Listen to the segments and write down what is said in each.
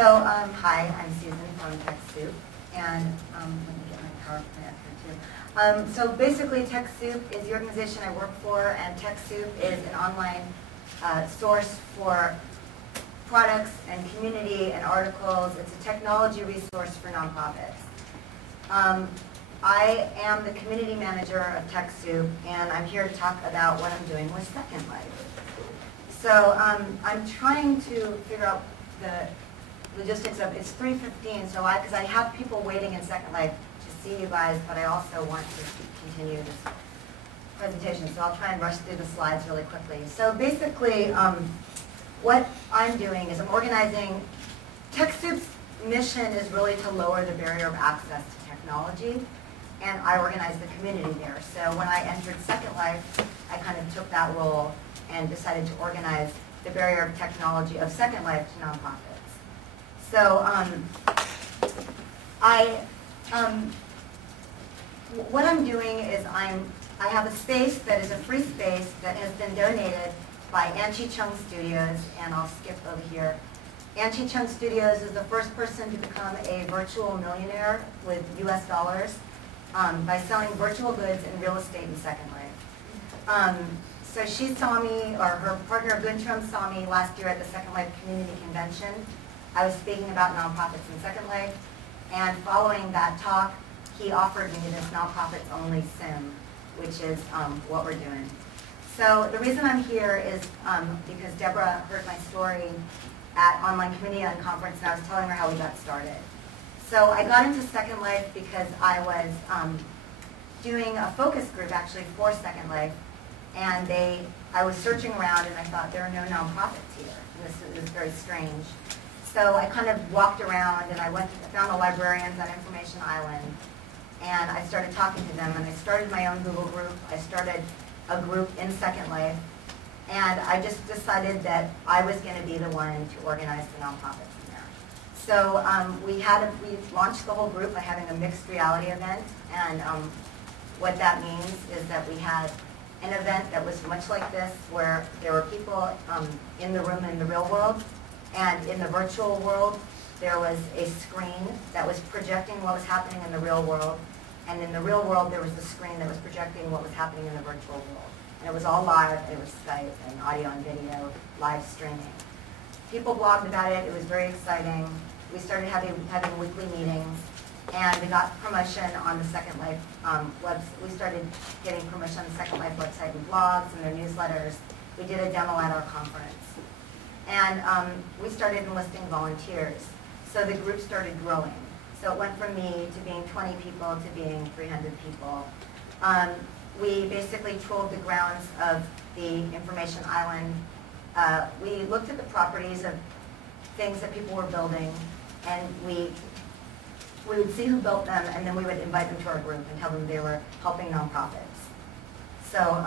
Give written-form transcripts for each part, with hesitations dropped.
Hi, I'm Susan from TechSoup, and let me get my PowerPoint up here too. So basically, TechSoup is the organization I work for, and TechSoup is an online source for products and community and articles. It's a technology resource for nonprofits. I am the community manager of TechSoup, and I'm here to talk about what I'm doing with Second Life. So I'm trying to figure out the logistics of, it's 3:15, so because I have people waiting in Second Life to see you guys, but I also want to continue this presentation, so I'll try and rush through the slides really quickly. So basically, what I'm doing is I'm organizing. TechSoup's mission is really to lower the barrier of access to technology, and I organize the community there. So when I entered Second Life, I kind of took that role and decided to organize the barrier of technology of Second Life to nonprofits. So what I'm doing is I have a space that is a free space that has been donated by Anchi Chung Studios, and I'll skip over here. Anchi Chung Studios is the first person to become a virtual millionaire with US dollars by selling virtual goods and real estate in Second Life. So she saw me, or her partner Guntram saw me last year at the Second Life Community Convention. I was speaking about nonprofits in Second Life, and following that talk, he offered me this nonprofits only SIM, which is what we're doing. So the reason I'm here is because Deborah heard my story at Online Community Conference, and I was telling her how we got started. So I got into Second Life because I was doing a focus group actually for Second Life, and I was searching around and I thought there are no nonprofits here, and this is very strange. So I kind of walked around and I found the librarians on Information Island, and I started talking to them, and I started my own Google group. I started a group in Second Life, and I just decided that I was going to be the one to organize the nonprofits in there. So we launched the whole group by having a mixed reality event, and what that means is that we had an event that was much like this, where there were people in the room in the real world, and in the virtual world there was a screen that was projecting what was happening in the real world, and in the real world there was a screen that was projecting what was happening in the virtual world. And it was all live, and it was Skype and audio and video, live streaming. People blogged about it, it was very exciting. We started having weekly meetings, and we got promotion on the Second Life we started getting promotion on the Second Life website and blogs and their newsletters. We did a demo at our conference. And we started enlisting volunteers. So the group started growing. So it went from me to being 20 people to being 300 people. We basically trolled the grounds of the Information Island. We looked at the properties of things that people were building, and we would see who built them, and then we would invite them to our group and tell them they were helping nonprofits. So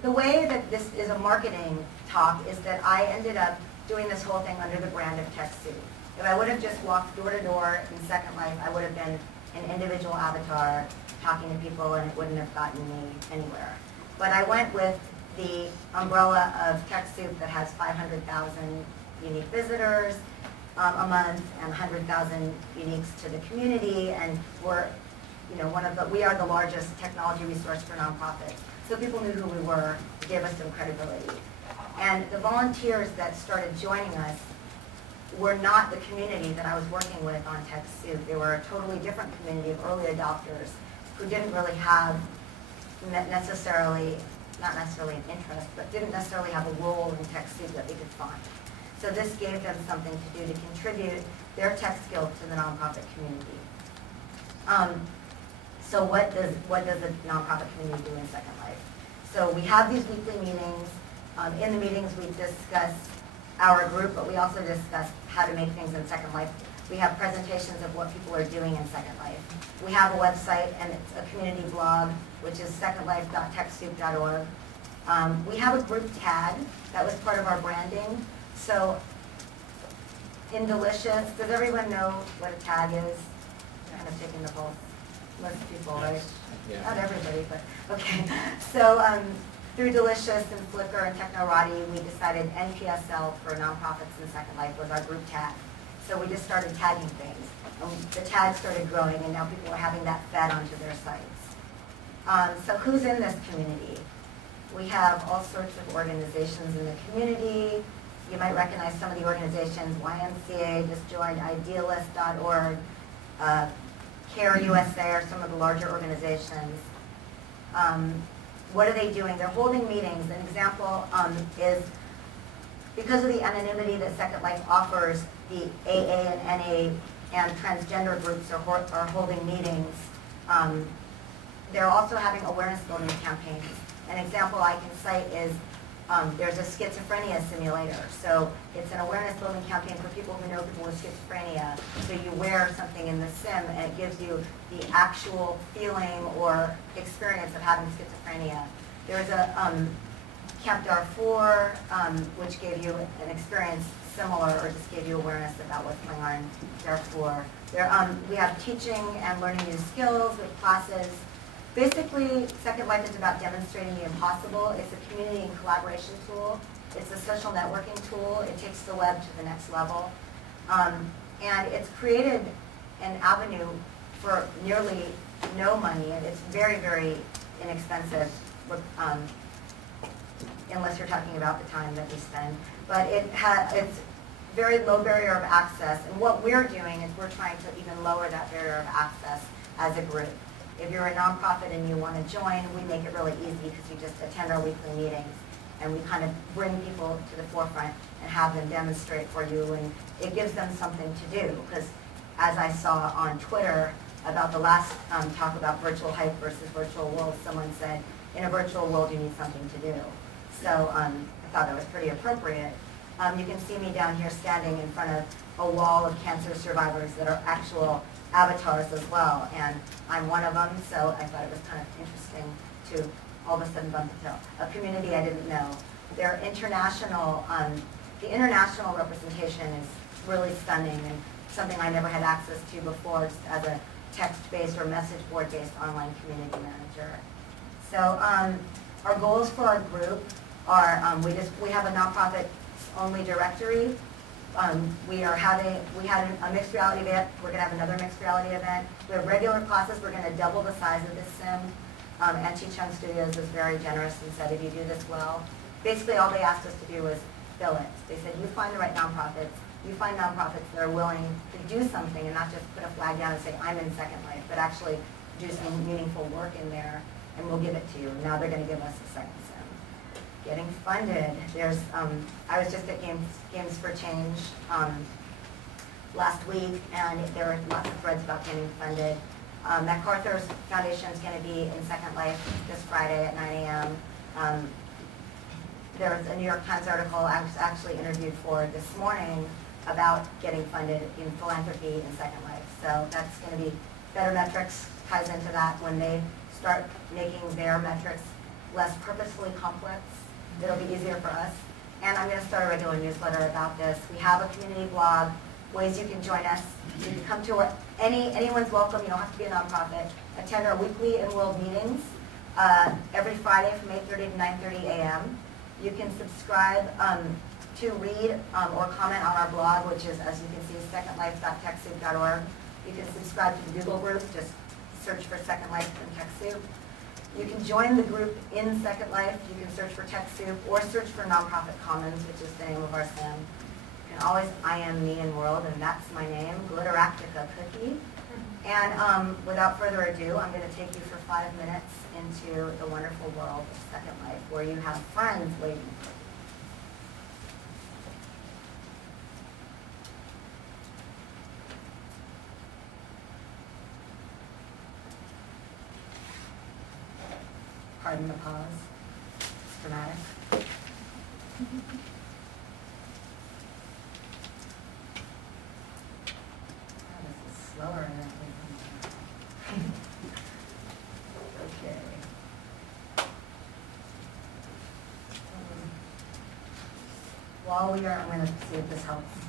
the way that this is a marketing talk is that I ended up doing this whole thing under the brand of TechSoup. If I would have just walked door to door in Second Life, I would have been an individual avatar talking to people, and it wouldn't have gotten me anywhere. But I went with the umbrella of TechSoup that has 500,000 unique visitors a month and 100,000 uniques to the community, and we are the largest technology resource for nonprofits. So people knew who we were, gave us some credibility. And the volunteers that started joining us were not the community that I was working with on TechSoup. They were a totally different community of early adopters who didn't really have not necessarily an interest, but didn't necessarily have a role in TechSoup that we could find. So this gave them something to do to contribute their tech skills to the nonprofit community. So what does the nonprofit community do in Second Life? So we have these weekly meetings. In the meetings we discuss our group, but we also discuss how to make things in Second Life. We have presentations of what people are doing in Second Life. We have a website, and it's a community blog, which is secondlife.techsoup.org. We have a group tag that was part of our branding. So in Delicious, does everyone know what a tag is? Kind of taking the pulse. Most people, right? Yeah. Not everybody, but okay. So through Delicious and Flickr and Technorati, we decided NPSL for nonprofits in Second Life was our group tag. So we just started tagging things. The tags started growing, and now people are having that fed onto their sites. So who's in this community? We have all sorts of organizations in the community. You might recognize some of the organizations. YMCA just joined, Idealist.org, CARE USA are some of the larger organizations. What are they doing? They're holding meetings. An example is because of the anonymity that Second Life offers, the AA and NA and transgender groups are holding meetings. They're also having awareness building campaigns. An example I can cite is there's a schizophrenia simulator. So it's an awareness building campaign for people who know people with schizophrenia. So you wear something in the sim and it gives you the actual feeling or experience of having schizophrenia. There's a Camp Darfur, which gave you an experience similar or just gave you awareness about what's going on in Darfur. We have teaching and learning new skills with classes. Basically, Second Life is about demonstrating the impossible. It's a community and collaboration tool. It's a social networking tool. It takes the web to the next level. And it's created an avenue for nearly no money. And it's very, very inexpensive, unless you're talking about the time that we spend. But it's very low barrier of access. And what we're doing is we're trying to even lower that barrier of access as a group. If you're a nonprofit and you want to join, we make it really easy because you just attend our weekly meetings and we kind of bring people to the forefront and have them demonstrate for you, and it gives them something to do because as I saw on Twitter about the last talk about virtual hype versus virtual world, someone said, in a virtual world you need something to do. So I thought that was pretty appropriate. You can see me down here standing in front of a wall of cancer survivors that are actual avatars as well, and I'm one of them, so I thought it was kind of interesting to all of a sudden bump into a community I didn't know. Their international, the international representation is really stunning and something I never had access to before just as a text-based or message board-based online community manager. So our goals for our group are we have a nonprofit-only directory. We had a mixed reality event. We're going to have another mixed reality event. We have regular classes. We're going to double the size of this sim. Chi-Chung Studios was very generous and said, if you do this well, basically all they asked us to do was fill it. They said, you find the right nonprofits. You find nonprofits that are willing to do something and not just put a flag down and say, I'm in Second Life, but actually do some meaningful work in there, and we'll give it to you. Now they're going to give us a second sim. Getting funded. There's, I was just at Games for Change last week, and there are lots of threads about getting funded. MacArthur's Foundation is going to be in Second Life this Friday at 9 a.m. There was a New York Times article I was actually interviewed for this morning about getting funded in philanthropy in Second Life. So that's going to be better metrics, ties into that when they start making their metrics less purposefully complex. It'll be easier for us. And I'm going to start a regular newsletter about this. We have a community blog, ways you can join us. You can come to our, anyone's welcome. You don't have to be a nonprofit. Attend our weekly enrolled meetings every Friday from 8:30 to 9:30 a.m. You can subscribe to read or comment on our blog, which is, as you can see, secondlife.techsoup.org. You can subscribe to the Google group. Just search for Second Life and TechSoup. You can join the group in Second Life. You can search for TechSoup or search for Nonprofit Commons, which is the name of our sim. You can always IM me in world, and that's my name, Glitteractica Cookie. And without further ado, I'm going to take you for 5 minutes into the wonderful world of Second Life, where you have friends waiting for you. Pardon the pause. It's dramatic. Oh, this is slower than I think. Okay. While we are, I'm going to see if this helps.